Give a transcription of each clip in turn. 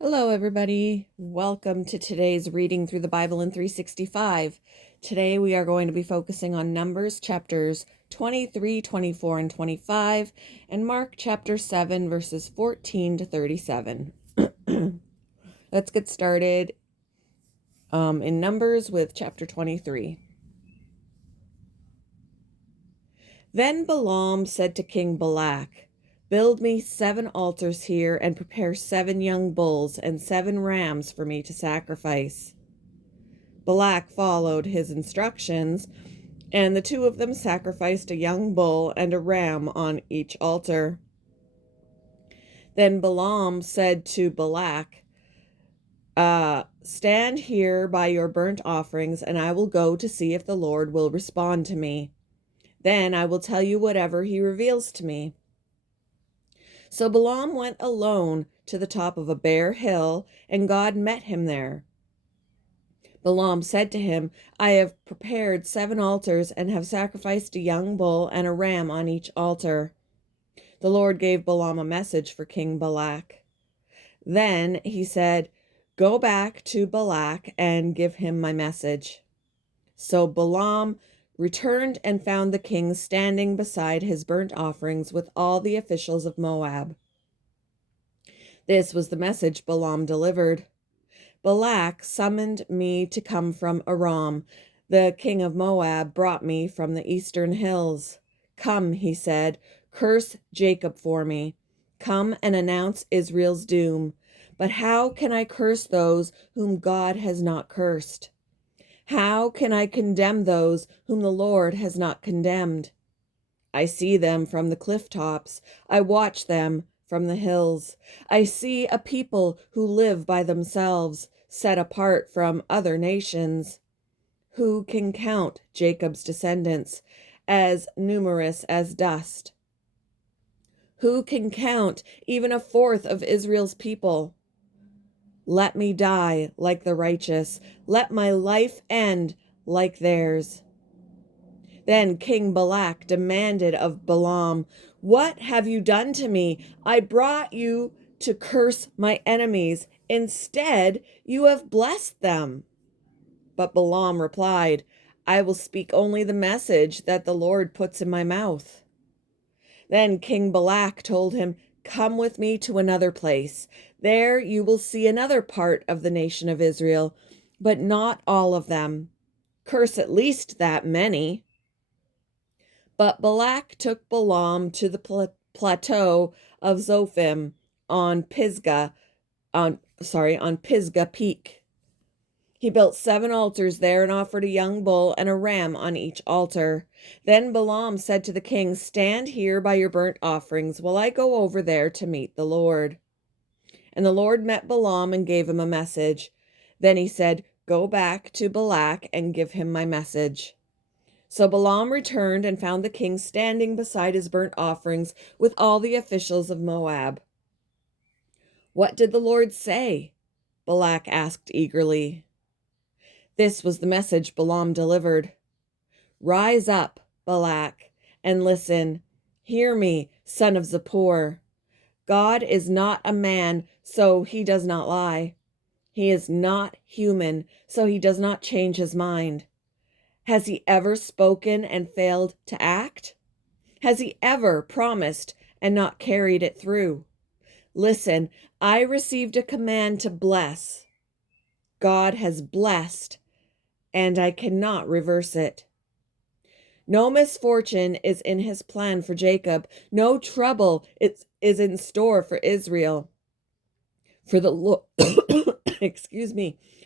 Hello, everybody. Welcome to today's reading through the Bible in 365. Today we are going to be focusing on Numbers chapters 23, 24, and 25, and Mark chapter 7, verses 14 to 37. Let's get started in Numbers with chapter 23. Then Balaam said to King Balak, "Build me 7 altars here and prepare 7 young bulls and 7 rams for me to sacrifice." Balak followed his instructions, and the two of them sacrificed a young bull and a ram on each altar. Then Balaam said to Balak, "Stand here by your burnt offerings, and I will go to see if the Lord will respond to me. Then I will tell you whatever he reveals to me." So Balaam went alone to the top of a bare hill, and God met him there. Balaam said to him, "I have prepared 7 altars and have sacrificed a young bull and a ram on each altar." The Lord gave Balaam a message for King Balak. Then he said, "Go back to Balak and give him my message." So Balaam returned and found the king standing beside his burnt offerings with all the officials of Moab. This was the message Balaam delivered. "Balak summoned me to come from Aram. The king of Moab brought me from the eastern hills. 'Come,' he said, 'curse Jacob for me. Come and announce Israel's doom.' But how can I curse those whom God has not cursed? How can I condemn those whom the Lord has not condemned? I see them from the cliff tops. I watch them from the hills. I see a people who live by themselves, set apart from other nations. Who can count Jacob's descendants, as numerous as dust? Who can count even a fourth of Israel's people? Let me die like the righteous. Let my life end like theirs." Then King Balak demanded of Balaam, "What have you done to me? I brought you to curse my enemies. Instead, you have blessed them." But Balaam replied, "I will speak only the message that the Lord puts in my mouth." Then King Balak told him, "Come with me to another place. There you will see another part of the nation of Israel, but not all of them. Curse at least that many." But Balak took Balaam to the plateau of Zophim on Pisgah Peak. He built 7 altars there and offered a young bull and a ram on each altar. Then Balaam said to the king, "Stand here by your burnt offerings while I go over there to meet the Lord." And the Lord met Balaam and gave him a message. Then he said, "Go back to Balak and give him my message." So Balaam returned and found the king standing beside his burnt offerings with all the officials of Moab. "What did the Lord say?" Balak asked eagerly. This was the message Balaam delivered. "Rise up, Balak, and listen. Hear me, son of Zippor. God is not a man, so he does not lie. He is not human, so he does not change his mind. Has he ever spoken and failed to act? Has he ever promised and not carried it through? Listen, I received a command to bless. God has blessed, and I cannot reverse it. No misfortune is in his plan for Jacob. No trouble is in store for Israel. For the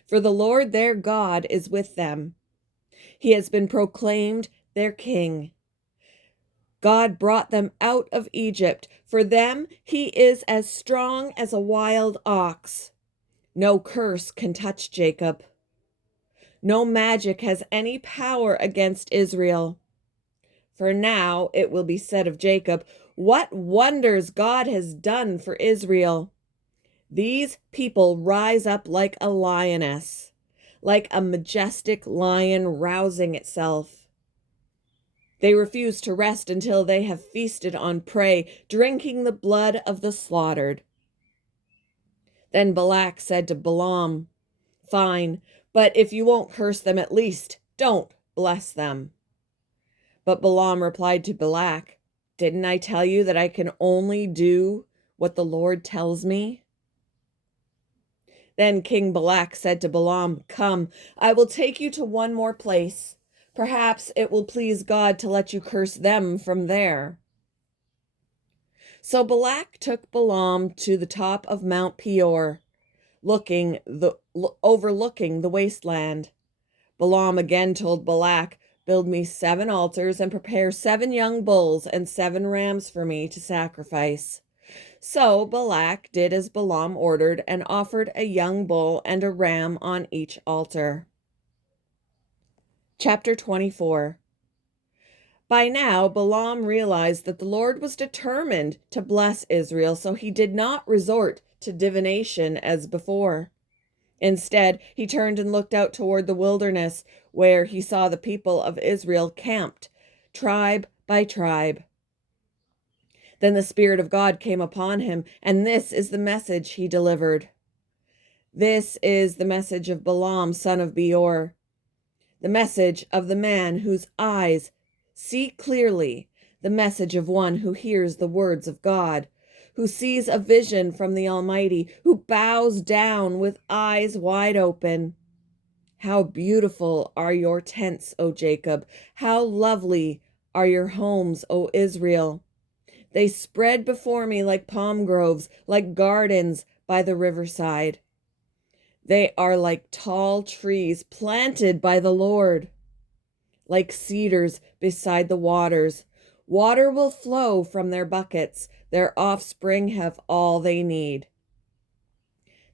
for the Lord their God is with them. He has been proclaimed their king. God brought them out of Egypt. For them, he is as strong as a wild ox. No curse can touch Jacob. No magic has any power against Israel. For now it will be said of Jacob, 'What wonders God has done for Israel!' These people rise up like a lioness, like a majestic lion rousing itself. They refuse to rest until they have feasted on prey, drinking the blood of the slaughtered. Then Balak said to Balaam, "Fine, but if you won't curse them, at least don't bless them." But Balaam replied to Balak, "Didn't I tell you that I can only do what the Lord tells me?" Then King Balak said to Balaam, "Come, I will take you to one more place. Perhaps it will please God to let you curse them from there." So Balak took Balaam to the top of Mount Peor, overlooking the wasteland. Balaam again told Balak, "Build me 7 altars and prepare 7 young bulls and 7 rams for me to sacrifice." So Balak did as Balaam ordered and offered a young bull and a ram on each altar. Chapter 24. By now, Balaam realized that the Lord was determined to bless Israel, so he did not resort to divination as before. Instead, he turned and looked out toward the wilderness, where he saw the people of Israel camped, tribe by tribe. Then the Spirit of God came upon him, and this is the message he delivered. This is the message of Balaam, son of Beor, the message of the man whose eyes see clearly, the message of one who hears the words of God, who sees a vision from the Almighty, who bows down with eyes wide open. How beautiful are your tents, O Jacob! How lovely are your homes, O Israel! They spread before me like palm groves, like gardens by the riverside. They are like tall trees planted by the Lord, like cedars beside the waters. Water will flow from their buckets. Their offspring have all they need.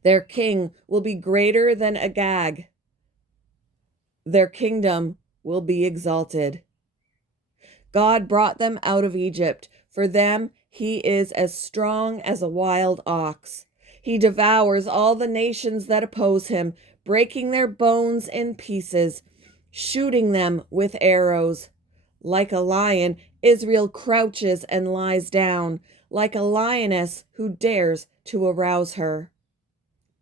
Their king will be greater than Agag. Their kingdom will be exalted. God brought them out of Egypt. For them, he is as strong as a wild ox. He devours all the nations that oppose him, breaking their bones in pieces, shooting them with arrows. Like a lion, Israel crouches and lies down, like a lioness who dares to arouse her.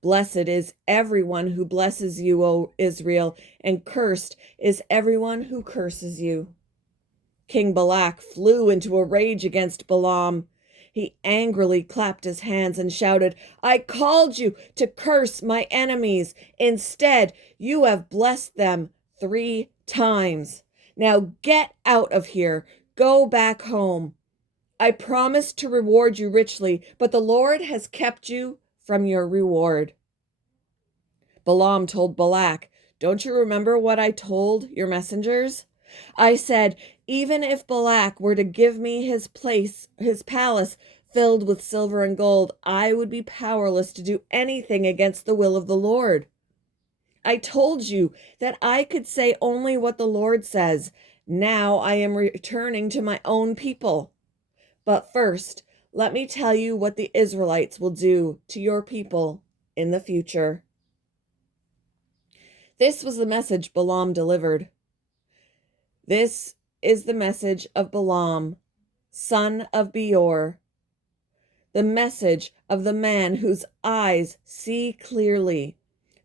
Blessed is everyone who blesses you, O Israel, and cursed is everyone who curses you. King Balak flew into a rage against Balaam. He angrily clapped his hands and shouted, "I called you to curse my enemies. Instead, you have blessed them 3 times. Now get out of here. Go back home. I promised to reward you richly, but the Lord has kept you from your reward." Balaam told Balak, "Don't you remember what I told your messengers? I said, even if Balak were to give me his palace filled with silver and gold, I would be powerless to do anything against the will of the Lord. I told you that I could say only what the Lord says. Now I am returning to my own people. But first, let me tell you what the Israelites will do to your people in the future." This was the message Balaam delivered. This is the message of Balaam, son of Beor, the message of the man whose eyes see clearly,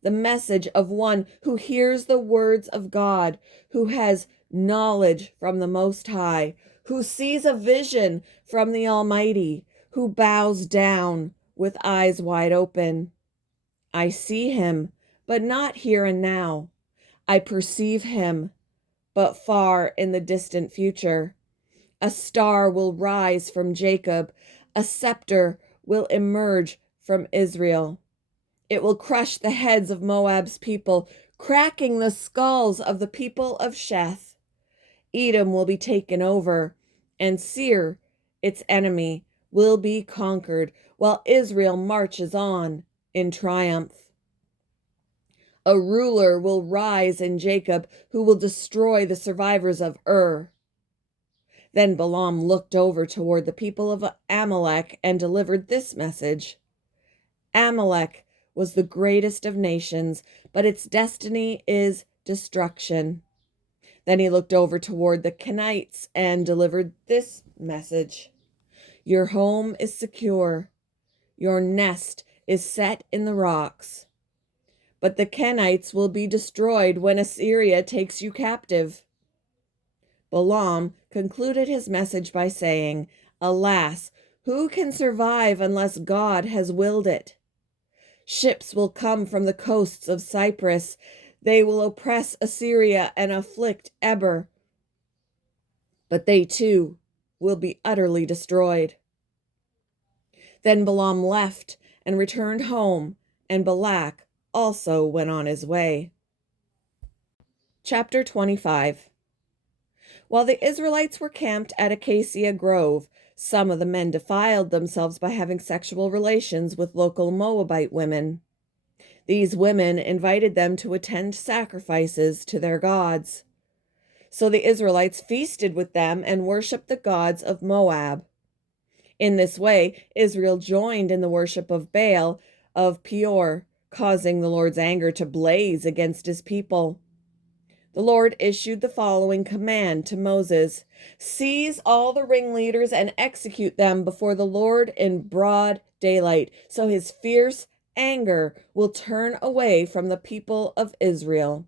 the message of one who hears the words of God, who has knowledge from the Most High, who sees a vision from the Almighty, who bows down with eyes wide open. I see him, but not here and now. I perceive him, but far in the distant future. A star will rise from Jacob. A scepter will emerge from Israel. It will crush the heads of Moab's people, cracking the skulls of the people of Sheth. Edom will be taken over, and Seir, its enemy, will be conquered, while Israel marches on in triumph. A ruler will rise in Jacob who will destroy the survivors of Ur. Then Balaam looked over toward the people of Amalek and delivered this message. Amalek was the greatest of nations, but its destiny is destruction. Then he looked over toward the Kenites and delivered this message. Your home is secure. Your nest is set in the rocks. But the Kenites will be destroyed when Assyria takes you captive." Balaam concluded his message by saying, "Alas, who can survive unless God has willed it? Ships will come from the coasts of Cyprus. They will oppress Assyria and afflict Eber, but they too will be utterly destroyed." Then Balaam left and returned home, and Balak also went on his way. Chapter 25. While the Israelites were camped at Acacia Grove, some of the men defiled themselves by having sexual relations with local Moabite women. These women invited them to attend sacrifices to their gods. So the Israelites feasted with them and worshiped the gods of Moab. In this way, Israel joined in the worship of Baal of Peor, causing the Lord's anger to blaze against his people. The Lord issued the following command to Moses: "Seize all the ringleaders and execute them before the Lord in broad daylight, so his fierce anger will turn away from the people of Israel."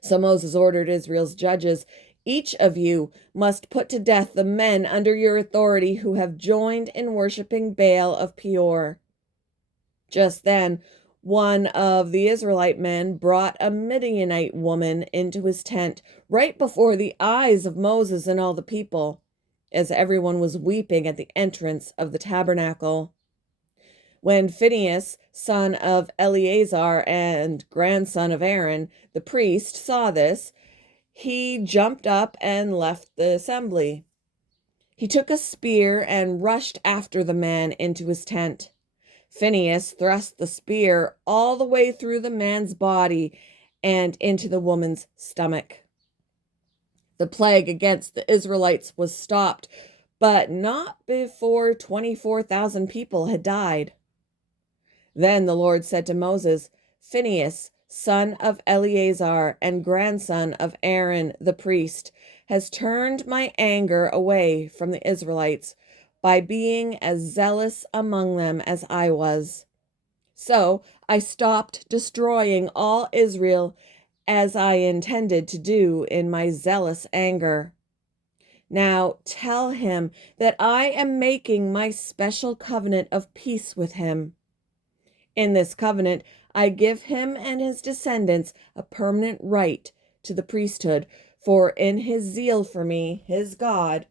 So Moses ordered Israel's judges, "Each of you must put to death the men under your authority who have joined in worshiping Baal of Peor." Just then, one of the Israelite men brought a Midianite woman into his tent right before the eyes of Moses and all the people, as everyone was weeping at the entrance of the tabernacle. When Phinehas, son of Eleazar and grandson of Aaron, the priest, saw this, he jumped up and left the assembly. He took a spear and rushed after the man into his tent. Phinehas thrust the spear all the way through the man's body and into the woman's stomach. The plague against the Israelites was stopped, but not before 24,000 people had died. Then the Lord said to Moses, "Phinehas, son of Eleazar and grandson of Aaron the priest, has turned my anger away from the Israelites by being as zealous among them as I was. So I stopped destroying all Israel as I intended to do in my zealous anger. Now tell him that I am making my special covenant of peace with him. In this covenant, I give him and his descendants a permanent right to the priesthood, for in his zeal for me, his God,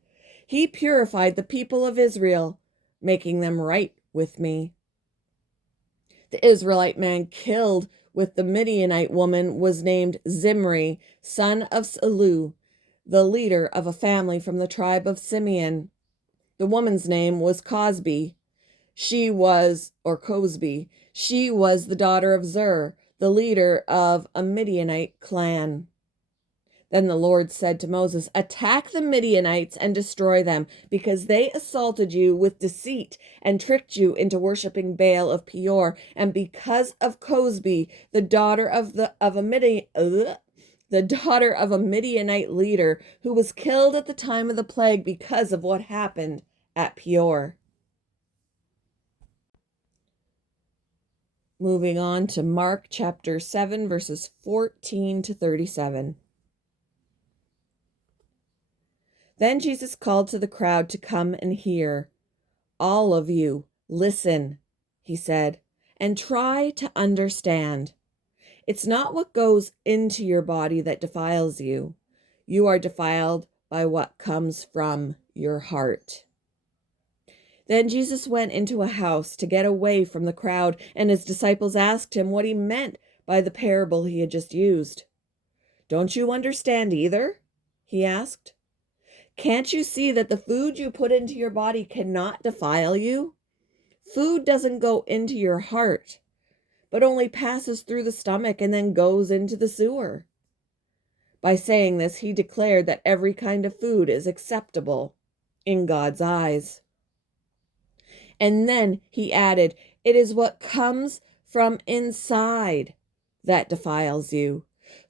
he purified the people of Israel, making them right with me." The Israelite man killed with the Midianite woman was named Zimri, son of Salu, the leader of a family from the tribe of Simeon. The woman's name was Cosbi. She was the daughter of Zur, the leader of a Midianite clan. Then the Lord said to Moses, "Attack the Midianites and destroy them, because they assaulted you with deceit and tricked you into worshiping Baal of Peor, and because of Cosbi, the daughter of a Midianite leader, who was killed at the time of the plague because of what happened at Peor." Moving on to Mark chapter 7, verses 14 to 37. Then Jesus called to the crowd to come and hear. "All of you, listen," he said, "and try to understand. It's not what goes into your body that defiles you. You are defiled by what comes from your heart." Then Jesus went into a house to get away from the crowd, and his disciples asked him what he meant by the parable he had just used. "Don't you understand either?" he asked. "Can't you see that the food you put into your body cannot defile you? Food doesn't go into your heart, but only passes through the stomach and then goes into the sewer." By saying this, he declared that every kind of food is acceptable in God's eyes. And then he added, "It is what comes from inside that defiles you.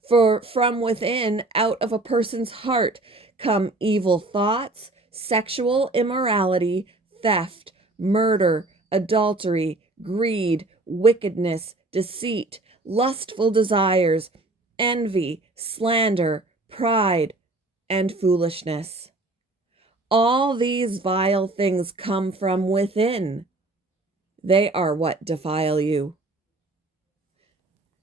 For from within, out of a person's heart, come evil thoughts, sexual immorality, theft, murder, adultery, greed, wickedness, deceit, lustful desires, envy, slander, pride, and foolishness. All these vile things come from within. They are what defile you.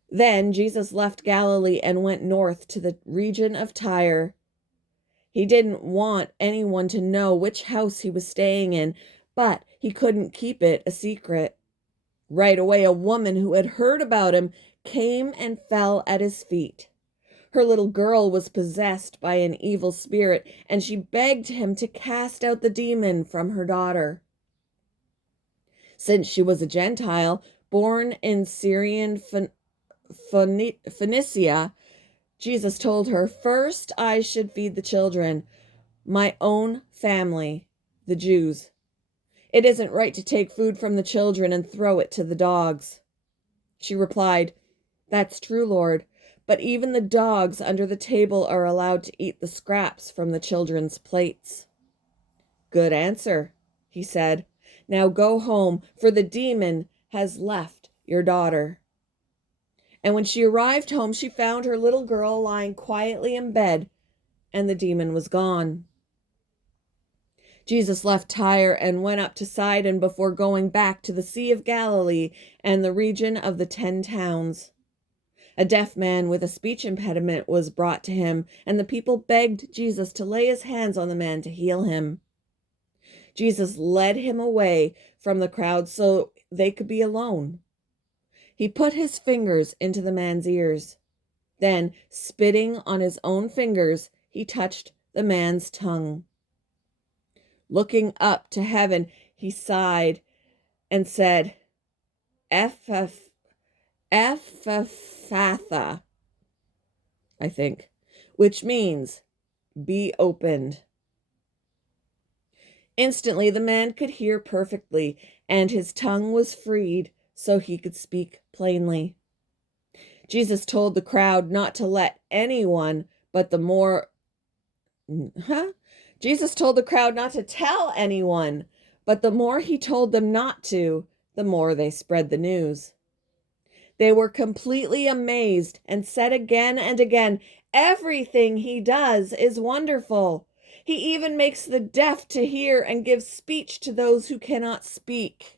Then Jesus left Galilee and went north to the region of Tyre. He didn't want anyone to know which house he was staying in, but he couldn't keep it a secret. Right away, a woman who had heard about him came and fell at his feet. Her little girl was possessed by an evil spirit, and she begged him to cast out the demon from her daughter. Since she was a Gentile, born in Syrian Phoenicia, Jesus told her, "First I should feed the children, my own family, the Jews. It isn't right to take food from the children and throw it to the dogs." She replied, "That's true, Lord, but even the dogs under the table are allowed to eat the scraps from the children's plates." "Good answer," he said. "Now go home, for the demon has left your daughter." And when she arrived home, she found her little girl lying quietly in bed, and the demon was gone. Jesus left Tyre and went up to Sidon before going back to the Sea of Galilee and the region of the 10 towns. A deaf man with a speech impediment was brought to him, and the people begged Jesus to lay his hands on the man to heal him. Jesus led him away from the crowd so they could be alone. He put his fingers into the man's ears. Then, spitting on his own fingers, he touched the man's tongue. Looking up to heaven, he sighed and said, Ephatha, I think, which means, be opened. Instantly, the man could hear perfectly, and his tongue was freed so he could speak plainly. Jesus told the crowd not to let anyone, Jesus told the crowd not to tell anyone, but the more he told them not to, the more they spread the news. They were completely amazed and said again and again, "Everything he does is wonderful. He even makes the deaf to hear and gives speech to those who cannot speak."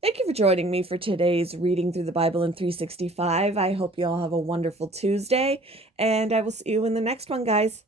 Thank you for joining me for today's reading through the Bible in 365. I hope you all have a wonderful Tuesday, and I will see you in the next one, guys.